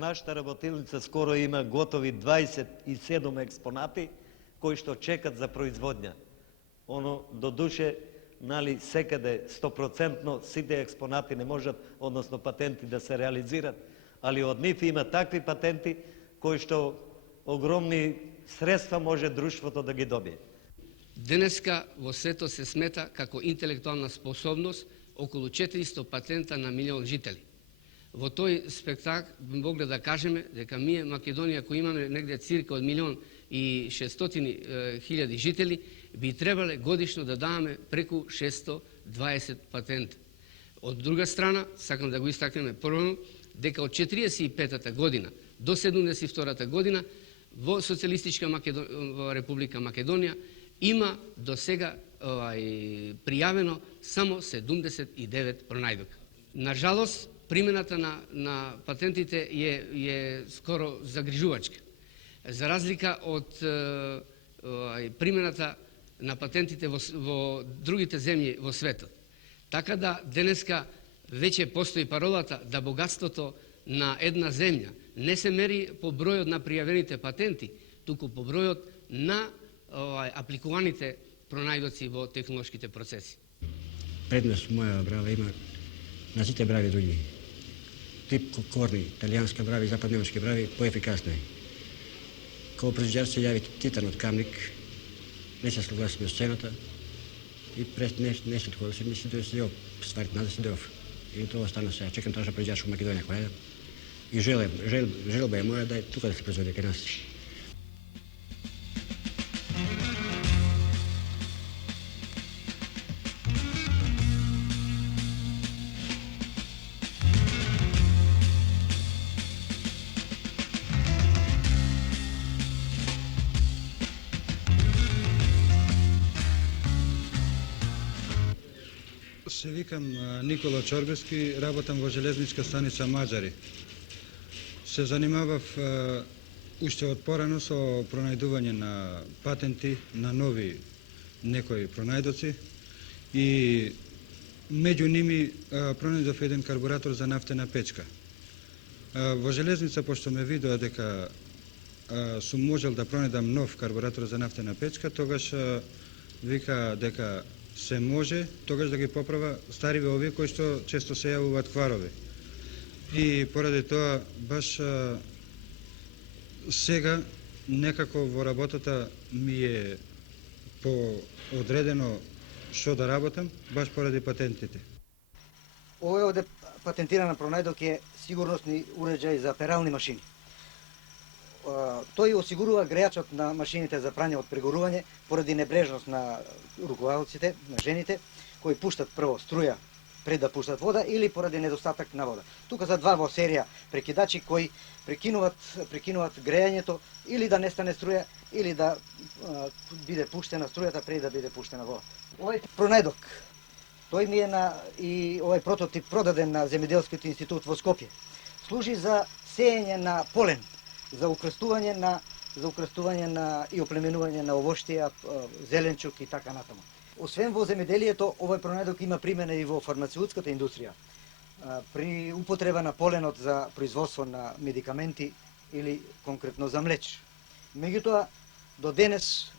нашата работилница скоро има готови 27 експонати кои што чекат за производња. Оно до душе, нали, секаде 100% сите експонати не можат, односно патенти да се реализират, али од нив има такви патенти кои што огромни средства може друштвото да ги добие. Денеска во светот се смета како интелектуална способност околу 400 патента на милион жители. Во тој спектакл би могли да кажеме дека ние Македонија, кој имаме негде цирка од 1.600.000 жители, би требале годишно да даваме преку 620 патента. Од друга страна, сакам да го истакнеме прво, дека од 45-та година до 72-та година во Социјалистичка Република Македонија има до сега пријавено само 79 пронајдока. Нажалост, примената на патентите е скоро загрижувачка. За разлика од примената на патентите во другите земји во светот. Така да денеска веќе постои паролата да богатството на една земја не се мери по бројот на пријавените патенти, туку по бројот на апликуваните пронајдоци во технолошките процеси. Предност моја брава има на сите брави други. Тип корни, италијанска брави, западнемачки брави, поефикасно е. Као производјач се јави титан од камник, не се согласиме со цената и пред нешто кога се мисли да се дел стварите надо се делов. И тоа стана сега. Чекам тажа производјач во Македонија која е. И желба е моја да е тука да се производи кај нас. Се викам Никола Чорбески, работам во железничка станица Маџари. Се занимавав уште од порано со пронајдување на патенти на нови некои пронајдоци и меѓу ними пронајдов еден карбуратор за нафтена печка. Во железница, пошто ме видоа дека сум можел да пронајдам нов карбуратор за нафтена печка, тогаш вика дека се може тогаш да ги поправа стариве овие кои што често се јавуваат кварови. И поради тоа баш сега некако во работата ми е поодредено што да работам, баш поради патентите. Овој овде патентирана пронајдок е сигурносни уреđај за перални машини. Тој осигурува грејачот на машините за прање од прегорување поради небрежност на руководството, на жените, кои пуштат прво струја пред да пуштат вода или поради недостаток на вода. Тука за два во серија прекидачи кои прекинуваат грејањето или да не стане струја или да биде пуштена струјата пред да биде пуштена вода. Овој пронајдок, тој ми е и овој прототип продаден на Земјоделскиот институт во Скопје. Служи за сеење на полен, за украстување на и оплеменување на овоштија, зеленчук и така натаму. Освен во земјоделието, овој пронајдок има примена и во фармацеутската индустрија, при употреба на поленот за производство на медикаменти или конкретно за млеч. Меѓутоа, до денес,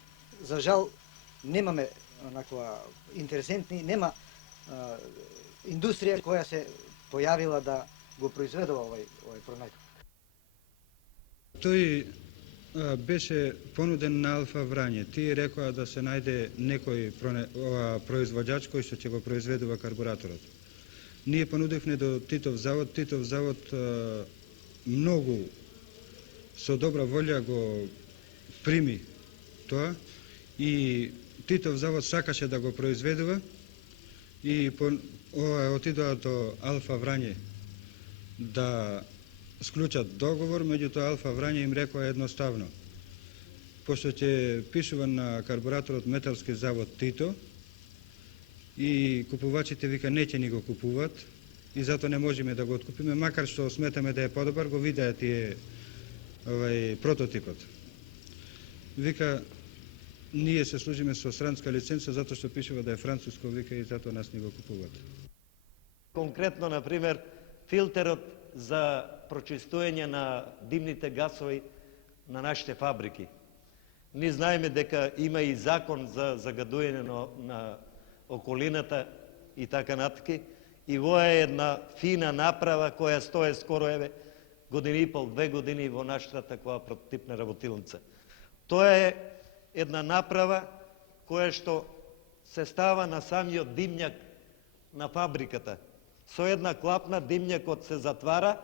за жал, немаме нема индустрија која се појавила да го произведува овој пронајдок. Тој беше понуден на Алфа Врање. Тие рекоа да се најде некој производјач кој што ќе го произведува карбураторот. Ние понудивме до Титов завод. Титов завод многу со добра волја го прими тоа и Титов завод сакаше да го произведува и отидоа до Алфа Врање да склучат договор, меѓутоа Алфа Врање им рекоа едноставно. Пошто ќе пишува на карбураторот металски завод Тито и купувачите вика не ќе ни го купуваат и затоа не можеме да го откупиме, макар што сметаме да е подобар, го видеа тие прототипот. Вика ние се служиме со странска лиценца затоа што пишува да е француско, вика и затоа нас не го купуваат. Конкретно, например, филтерот за прочистување на димните гасови на нашите фабрики. Ние знаеме дека има и закон за загадување на околината и така натаки. И во е една фина направа која стое скоро година и пол, 2 години во нашата таква прототипна работилница. Тоа е една направа која што се става на самиот димњак на фабриката. Со една клапна димњакот се затвара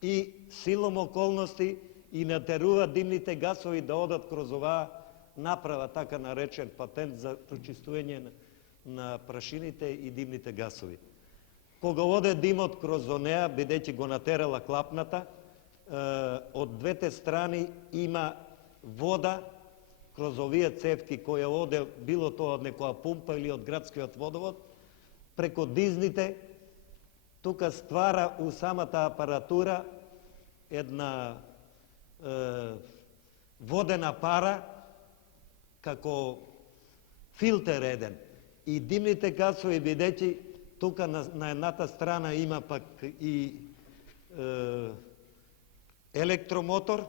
и силом околности и натерува димните гасови да одат кроз оваа направа, така наречен патент за прочистување на прашините и димните гасови. Кога оде димот кроз онеа, бидејќи го натерала клапната, од двете страни има вода кроз овие цевки која оде, било тоа од некоја пумпа или од градскиот водовод, преку дизните, тука ствара у самата апаратура една водена пара како филтер еден. И димните гасови, бидејќи тука на едната страна има пак и електромотор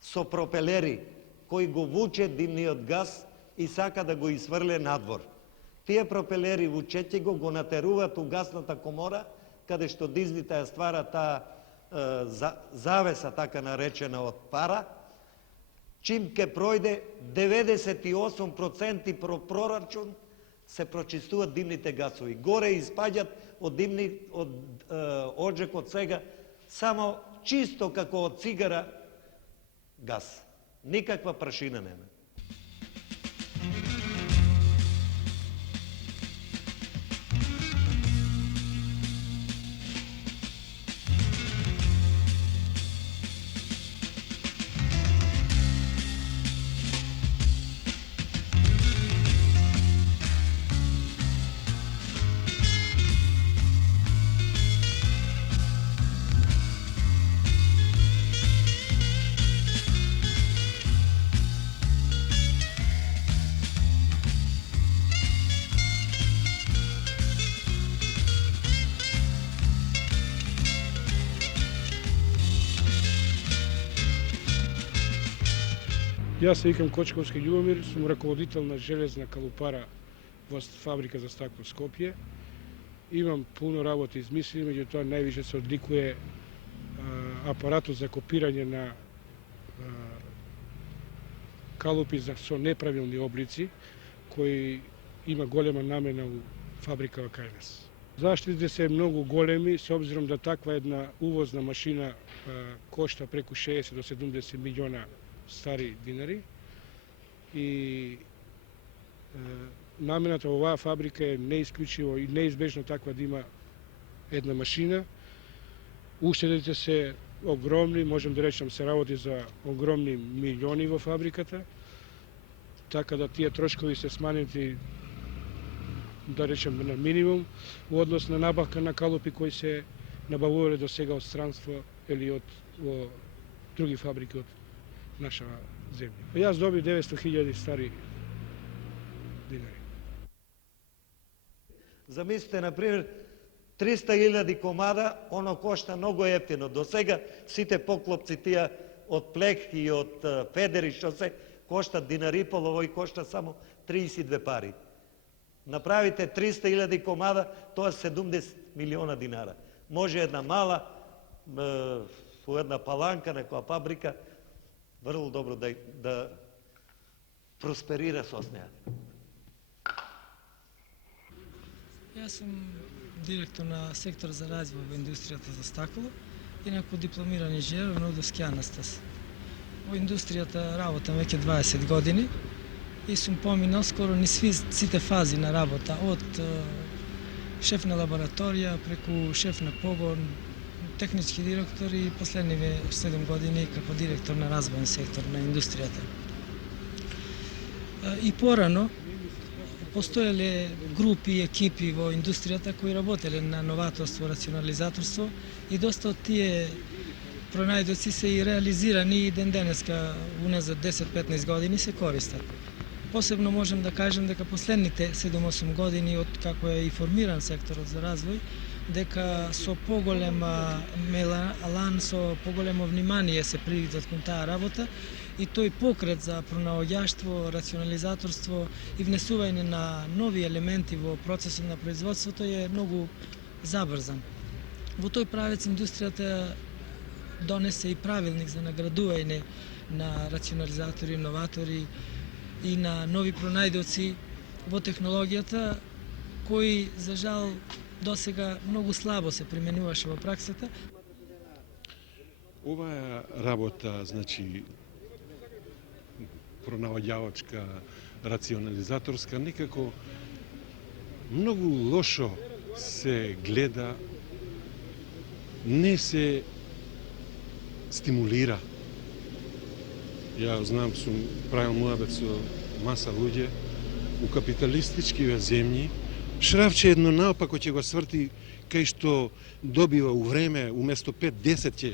со пропелери кои го вуче димниот газ и сака да го изфрле надвор. Тие пропелери вучеќи го натеруваат у гасната комора, каде што дизните ја ствара таа завеса, така наречена од пара, чим ке пројде 98% прорачун се прочистуваат димните гасови. Горе испаѓат од оджекот сега само чисто како од цигара газ. Никаква прашина нема. Јас се викам Кочковски Љубомир, сум раководител на железна калупара во фабрика за стакло Скопје. Имам пуно работи измислени, меѓутоа највише се одликува апаратот за копирање на калупи со неправилни облици, кои има голема намена у фабрика кај нас. Заштитите се многу големи, со обзиром да таква една увозна машина кошта преку 60 до 70 милиона стари динари и намената во оваа фабрика е неисклучиво и неизбежно таква да има една машина. Уштедите се огромни, можем да речем се работи за огромни милиони во фабриката, така да тие трошкови се сманети, да речем, на минимум во однос на набавка на калупи кои се набавувале до сега од странство или од други фабрики од наша земја. Јас добив 900.000 стари динари. Замислите, например, 300.000 комада, оно кошта многу ефтино. До сега сите поклопци тие од плех и од федери што се коштат динари пол, овој кошта само 32 пари. Направите 300.000 комада, тоа 70 милиона динара. Може една мала, во една паланка, некоја фабрика, врло добро да просперира со неа. Јас сум директор на сектор за развој во индустријата за стакло, инаку дипломиран инженер во Наудовски Анастас. Во индустријата работам веќе 20 години и сум поминал скоро ни сите фази на работа, од шеф на лабораторија, преку шеф на погон, технички директор и последниве 7 години како директор на развојен сектор на индустријата. И порано постоеле групи и екипи во индустријата кои работеле на новаторство, рационализаторство и доста од тие пронајдоци се и реализирани и ден денеска уназад 10-15 години се користат. Посебно можем да кажем дека последните 7-8 години од како е и формиран секторот за развој, дека со поголема мелан, со поголемо внимание се привикнат кон таа работа и тој покрет за пронаоѓаштво, рационализаторство и внесување на нови елементи во процесот на производството е многу забрзан. Во тој правец индустријата донесе и правилник за наградување на рационализатори, иноватори и на нови пронајдоци во технологијата, кои, за жал, досега многу слабо се применуваше во праксата. Оваа работа, значи, пронаоѓавачка, рационализаторска, некако многу лошо се гледа, не се стимулира. Ја знам, сум правил муабет со маса луѓе у капиталистичкиве земји. Шрафче едно наопако ќе го сврти, кај што добива у време, уместо 5-10 ќе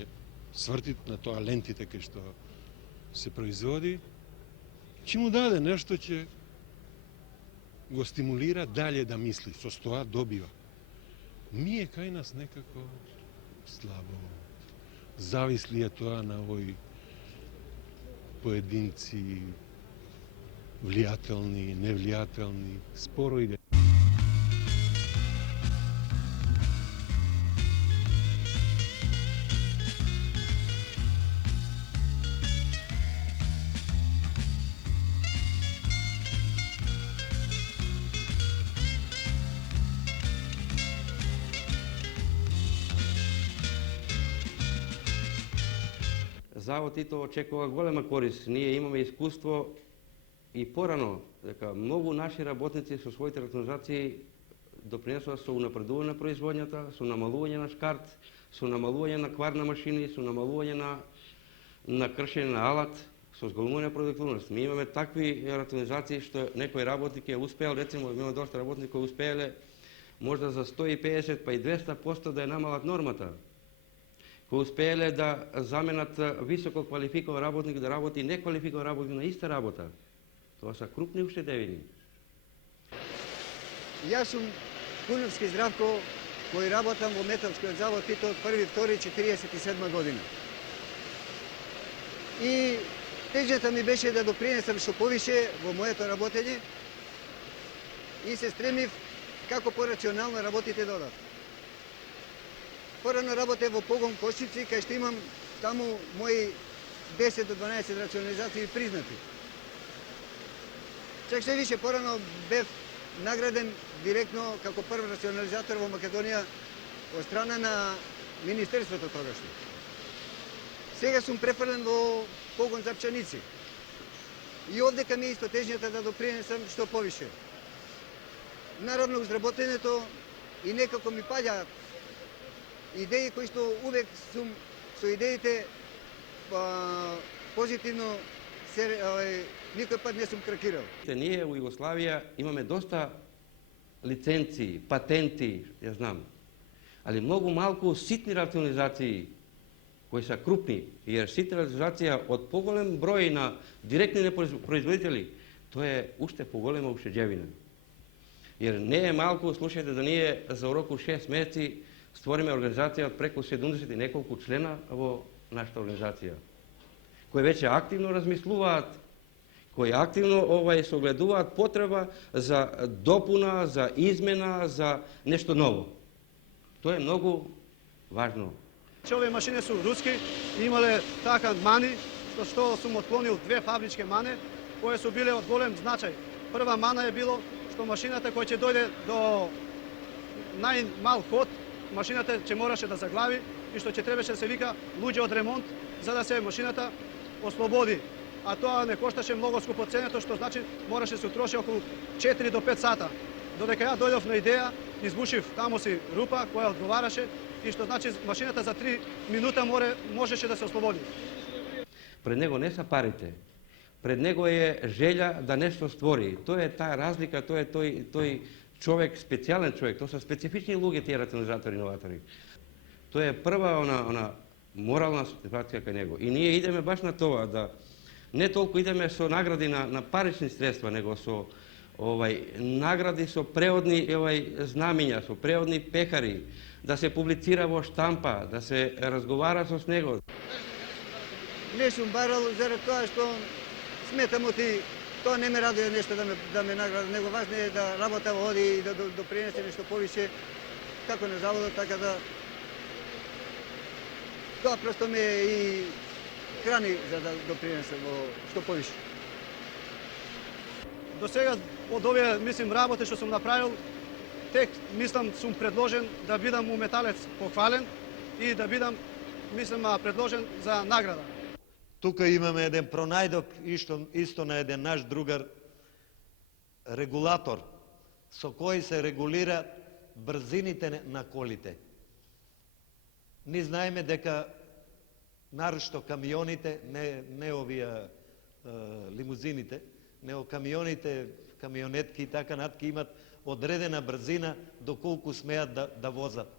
сврти на тоа лентите кај што се производи, ќе му даде нешто, ќе го стимулира далje да мисли, со тоа добива. Ние кај нас некако слабо. Зависли е тоа на овој поединци, влијателни, невлијателни, споро иде. Завод ИТО очекува голема корист. Ние имаме искуство и порано дека многу наши работници со своите рационализации допринесува со унапредување на производњата, со намалување на шкарт, со намалување на квар на машини, со намалување на кршење на алат, со зголемување на продуктивност. Ми имаме такви рационализации што некој работник е успеал, рецимо имаме доста работници кои успееле можда за 150 па и 200% да ја намалат нормата, кои успееле да заменат високо квалификован работник да работи неквалификован работник на иста работа. Тоа са крупни уштедевини. Јас сум Куновски Здравко, кој работам во металскиот завод ИТО од 1.2.47 година. И тежната ми беше да допринесам што повише во моето работење и се стремив како порационално работите додат. Порано работев во погон Кошици, кај што имам таму мои 10 до 12 рационализации признати. Чак се више порано бев награден директно како прв рационализатор во Македонија од страна на Министерството тогашно. Сега сум префрлен во погон за пченици. И овдека ми е исто тежњата да допринесам што повише. Наравно, изработењето и некако ми паѓаат идеи кои што увек сум со идеите позитивно никој пат не сум кракирал. Ние у Југославија имаме доста лиценци, патенти, ја знам, али многу малку ситни рационализации кои са крупни, jer ситна рационализација од поголем број на директни производители, тоа е уште поголема уштеđевина. Jer не е малку, слушајте да ние за року 6 месеци створиме организација од преку 70 и неколку члена во нашата организација, кои веќе активно размислуваат, кои активно согледуваат потреба за допуна, за измена, за нешто ново. Тоа е многу важно. Овие машини су руски, имале така мани, што сум отклонил 2 фабрички мане, кои су биле од голем значај. Прва мана е било што машината која ќе дојде до најмал ход, машината ќе мораше да заглави и што ќе требаше да се вика луѓе од ремонт за да се машината ослободи. А тоа не кошташе многу скупо ценето, што значи мораше се утроши околу 4 до 5 сата. Додека ја дојдов на идеја, избушив таму си рупа која одговараше и што значи машината за 3 минута можеше да се ослободи. Пред него не са парите. Пред него е желја да нешто створи. Тоа е таа разлика, тоа е тој човек, специјален човек, тоа се специфични луѓе тие рационализатори и иноватори. Тоа е прва она морална ситуација кај него. И ние идеме баш на тоа да не толку идеме со награди на парични средства, него со награди со преводни знамиња, со преводни пехари, да се публицира во штампа, да се разговара со него. Не сум барал заради тоа што сметам оти, тоа не ме радuje нешто да ме награди, него важно е да работа води и да допринесе нешто повише, како на заводот, така да тоа просто ме и храни за да допринесе во што повише. До сега од овие, мислим, работи што сум направил, тек, мислам, сум предложен да бидам уметалец похвален и да бидам, мислам, предложен за награда. Тука имаме еден пронајдок, исто на еден наш другар, регулатор, со кој се регулира брзините на колите. Ни знаеме дека, нарочно камионите, не овие лимузините, него камионите, камионетки и така нататък имат одредена брзина до колку смеат да возат.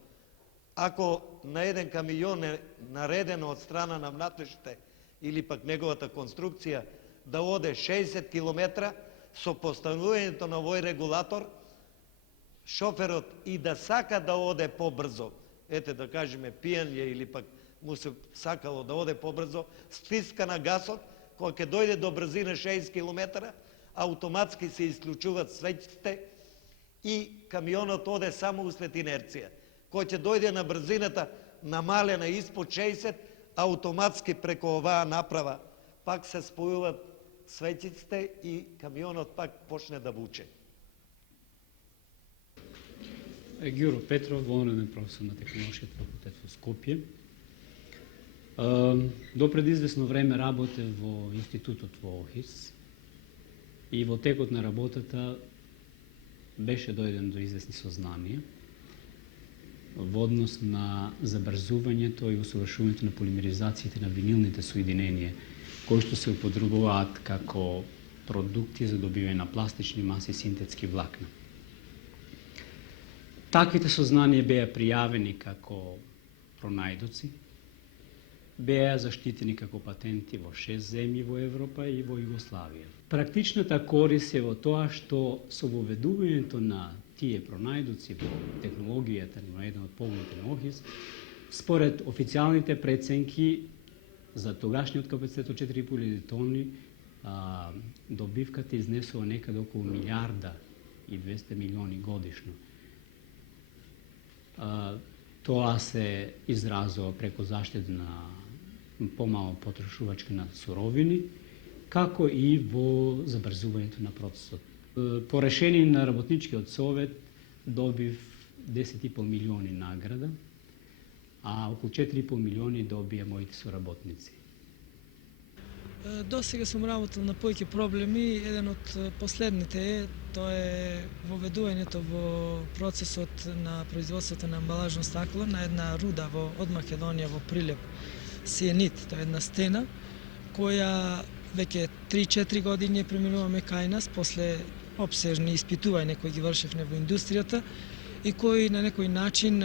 Ако на еден камион е наредено од страна на надлежните или пак неговата конструкција да оде 60 км, со постановувањето на овој регулатор, шоферот и да сака да оде побрзо, ете да кажеме пијан е или пак му се сакало да оде побрзо, стиска на гасот, кога ќе дојде до брзина 60 км, автоматски се исклучуваат светите и камионот оде само услед инерција. Кој ќе дојде на брзината намалена испод 60, автоматски преку оваа направа пак се спојуваат светиците и камионот пак почне да вуче. Гјуро Петров, волнен професор на Технолошкиот факултет во Скопје. До пред известно време работев во институтот во Охрид и во текот на работата беше дојден до известни сознанија во однос на забрзувањето и усовршувањето на полимеризациите на винилните соединенија, кои што се употребуваат како продукти за добивање на пластични маси и синтетски влакна. Таквите сознанија беа пријавени како пронајдоци, беа заштитени како патенти во 6 земји во Европа и во Југославија. Практичната корист е во тоа што со воведувањето на тие пронајдоци во технологијата на еден од погоните на Охрид, според официјалните преценки за тогашниот капацитет од 4.500 тони, добивката изнесува некаде околу 1.200 милиони годишно. Тоа се изразува преку заштита на помало потрошувачка на суровини, како и во забрзувањето на процесот. По решение на работничкиот совет добив 10,5 милиони награда, а околу 4,5 милиони добија моите соработници. До сега сум работел на повеќе проблеми. Еден од последните е, тоа е воведувањето во процесот на производството на амбалажно стакло на една руда од Македонија во Прилеп, сиенит. Тоа е една стена која веќе 3-4 години преминуваме кај нас после обсежни испитувања кои ги вршевме во индустријата и кои на некој начин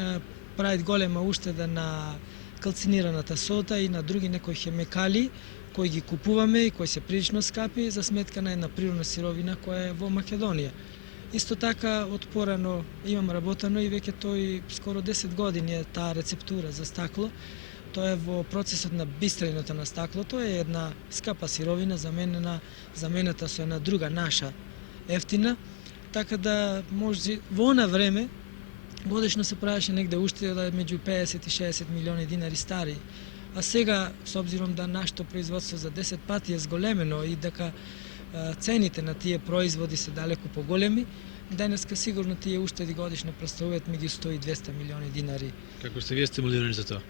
прават голема уштеда на калцинираната сода и на други некои хемикали кои ги купуваме и кои се прилично скапи за сметка на една природна сировина која е во Македонија. Исто така, отпорано имам работено и веќе тој скоро 10 години е таа рецептура за стакло. Тоа е во процесот на бистрењето на стаклото, е една скапа сировина заменета со една друга наша ефтина, така да може во она време годишно се правеше негде уштеда меѓу 50 и 60 милиони динари стари. А сега, с обзиром да нашето производство за 10 пати е зголемено и дека цените на тие производи се далеку поголеми, денеска сигурно тие уштеди годишно представуваат меѓу 100 и 200 милиони динари. Како сте вие стимулирани за тоа?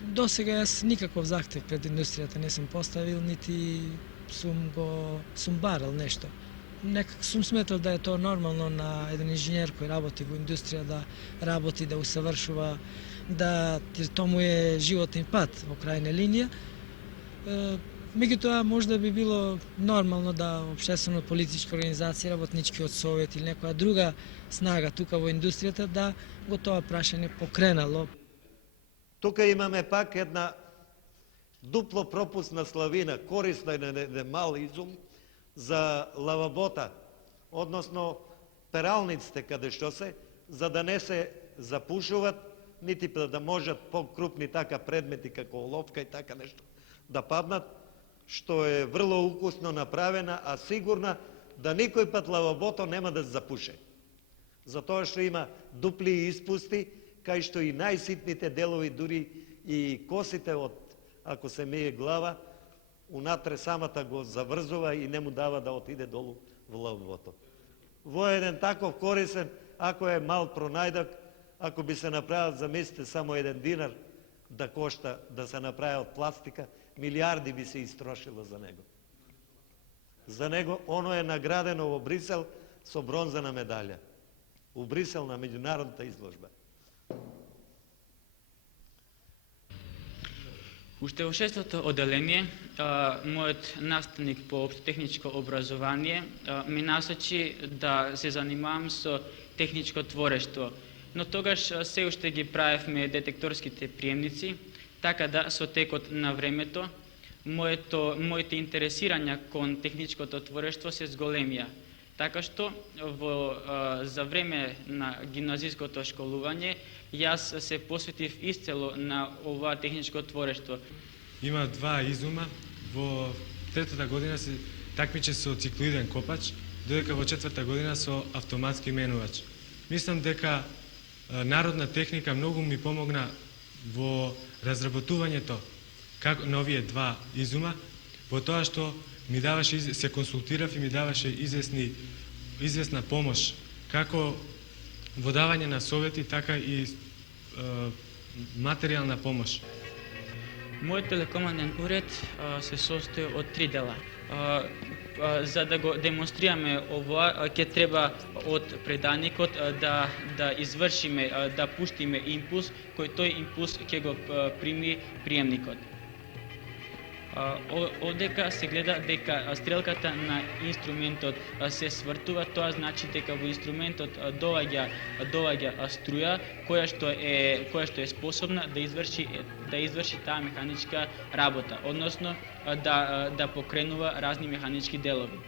До сега јас никаков захтев пред индустријата не сум поставил, нити сум барал нешто. Некак сум сметал да е тоа нормално на еден инженер кој работи во индустрија да работи, да усавршува, да тому е животен пат во крајна линија. Меѓутоа можда би било нормално да општествено-политичка организација, работничкиот совет или некоја друга снага тука во индустријата да го тоа прашање покренало. Тука имаме пак една дупло пропусна славина, корисна на еден мал изум за лавабота. односно пералниците каде што се, за да не се запушуват, нити да можат покрупни така предмети како оловка и така нешто да паднат, што е врло укусно направена, а сигурна да никој пат лавабото нема да се запуше. Затоа што има дупли испусти, кај што и најситните делови, дури и косите од, ако се мие глава, унатре самата го заврзува и не му дава да отиде долу во лавабото. Во еден таков корисен, ако е мал пронајдок, ако би се направил, замислите, само 1 динар да кошта, да се направи од пластика, милиарди би се истрошило за него. За него оно е наградено во Брисел со бронзана медалја. У Брисел на меѓународната изложба. Уште во 6-то одделение, мојот наставник по општотехничко образование ме насочи да се занимавам со техничко творештво, но тогаш се уште ги правевме детекторските приемници, така да со текот на времето моите интересирања кон техничкото творештво се зголемија. Така што за време на гимназиското школување јас се посветив исцело на ова техничко творештво. Има 2 изума. Во 3-та година се такмиче со циклоиден копач, додека во 4-та година со автоматски менувач. Мислам дека народна техника многу ми помогна во разработувањето на овие 2 изума, во тоа што ми даваше, се консултирав и ми даваше известна помош, како во давање на совети, така и материјална помош. Мојот телекоманден уред се состои од 3 дела. За да го демонстрираме ова, ќе треба од предадникот да извршиме, да пуштиме импулс, кој тој импулс ќе го прими приемникот. Одека се гледа дека стрелката на инструментот се свртува, тоа значи дека во инструментот доаѓа струја која што е способна да изврши таа механичка работа, односно да покренува разни механички делови.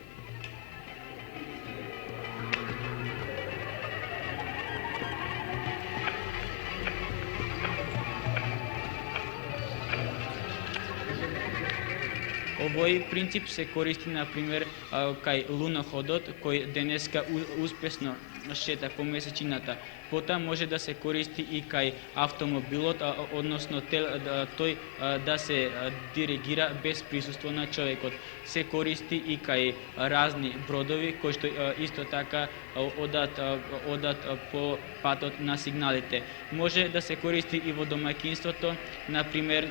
Овој принцип се користи, например, кај луноходот, кој денеска успешно шета по месечината. Потоа може да се користи и кај автомобилот, односно тој да се диригира без присуство на човекот. Се користи и кај разни бродови, кои што исто така одат по патот на сигналите. Може да се користи и во домаќинството, например,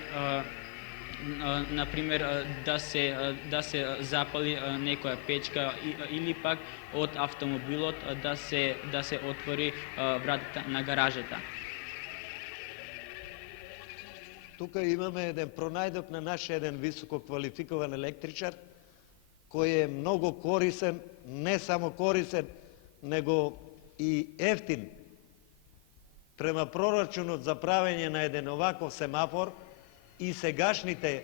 да се запали некоја печка или пак од автомобилот да се отвори вратата на гаражата. Тука имаме еден пронајдок на наш еден високо квалификован електричар, кој е многу корисен, не само корисен, него и ефтин. Према прорачунот за правење на еден оваков семафор, и сегашните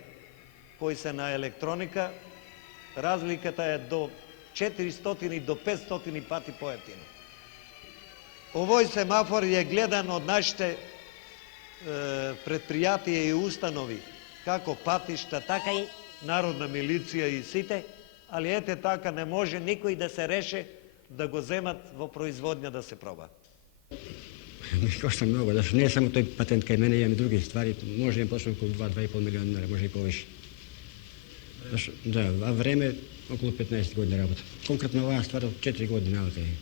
кои се на електроника, разликата е до 400 до 500 пати поевтино. Овој семафор е гледан од нашите предпријатија и установи, како патишта, така и народна милиција и сите, али ете така не може никој да се реше да го земат во производња да се проба. Ми кошта много, зашто не е само тој патент кај мене, имам и други ствари, може да почнем околу 2-2,5 милиона динара, може и повише. Да, а време околу 15 години работа. Конкретно оваа ствар од 4 години наука е.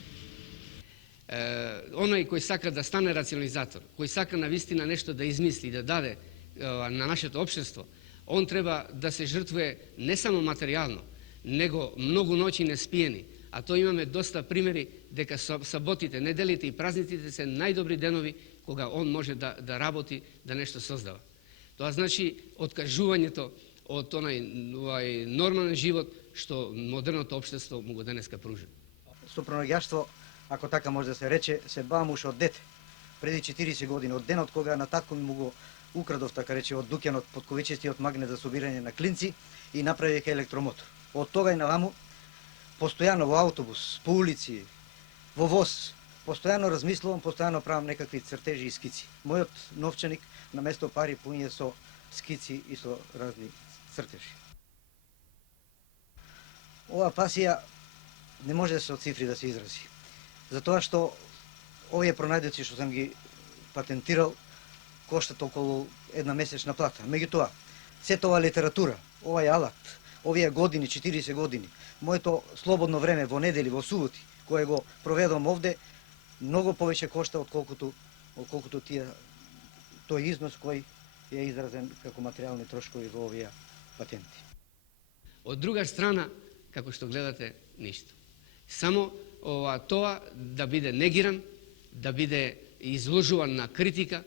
Оној кој сака да стане рационализатор, кој сака навистина нешто да измисли, да даде на нашето општество, он треба да се жртвuje не само материјално, него многу ноќи неспиени. А то имаме доста примери дека саботите, неделите и празниците се најдобри денови кога он може да работи, да нешто создава. Тоа значи откажувањето од онај нормален живот што модерното општество му го денеска пружи. Со пронаѓаштво, ако така може да се рече, се бавам уште од дете. Преди 40 години, од денот кога на татко ми му го украдов, така рече, од Дуќанот подковичестиот магнет за собирање на клинци и направиха електромотор. Од тога и наваму постојано во автобус, по улици, во воз, постојано размислувам, постојано правам некакви цртежи и скици. Мојот новчаник на место пари пуње со скици и со разни цртежи. Ова пасија не може со цифри да се изрази. Затоа што овие пронајдоци што сам ги патентирал коштат околу една месечна плата. Меѓутоа, сета ова литература, овај алат, овие години, 40 години, моето слободно време во недели, во суботи, кое го проведам овде, многу повеќе кошта отколкуту тој износ кој е изразен како материјални трошкови во овие патенти. Од друга страна, како што гледате, ништо. Само тоа да биде негиран, да биде изложуван на критика,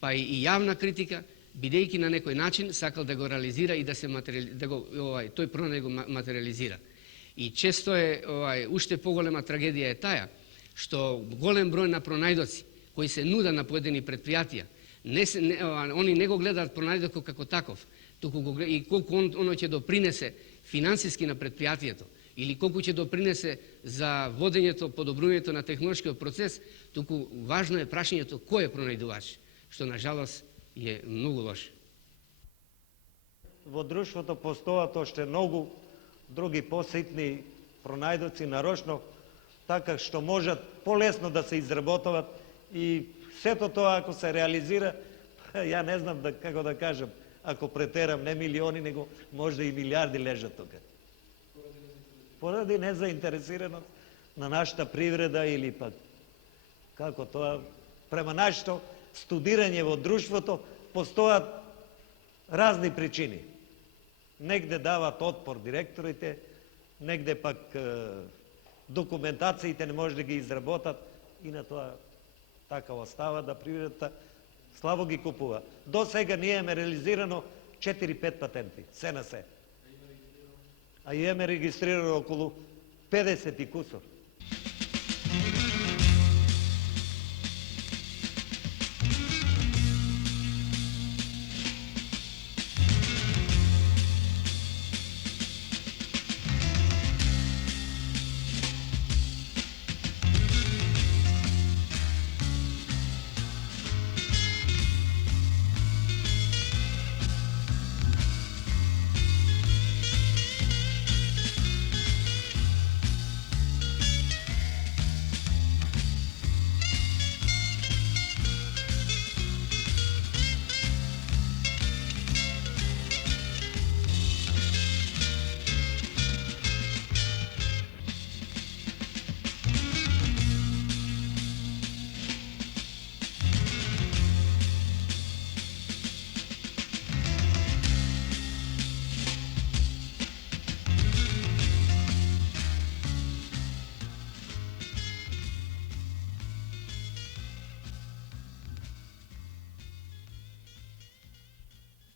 па и јавна критика, бидејќи на некој начин сакал да го реализира и да се тој пронајд го материализира. И често е уште поголема трагедија е таја што голем број на пронајдоци кои се нуда на поедини предпријатија, они не го гледаат пронајдокот како таков, туку и колку оно ќе допринесе финансиски на предпријатието или колку ќе допринесе за водењето, подобрувањето на технолошкиот процес, туку важно е прашањето кој е пронајдувач, што на жалост е многу лошо. Во друштвото постојат уште многу други поситни пронајдоци, нарочно така што можат полесно да се изработуват и сето тоа ако се реализира, ја не знам како да кажам, ако претерам не милиони, него може и милиарди лежат тука. Поради незаинтересираност на нашата привреда или пак како тоа, према нашето студирање во друштвото постојат разни причини. Негде дават отпор директорите, негде пак документациите не може да ги изработат и на тоа така остава да привредата слабо ги купува. До сега ние имаме реализирано 4-5 патенти, се на се. А имаме регистрирано околу 50 и кусор.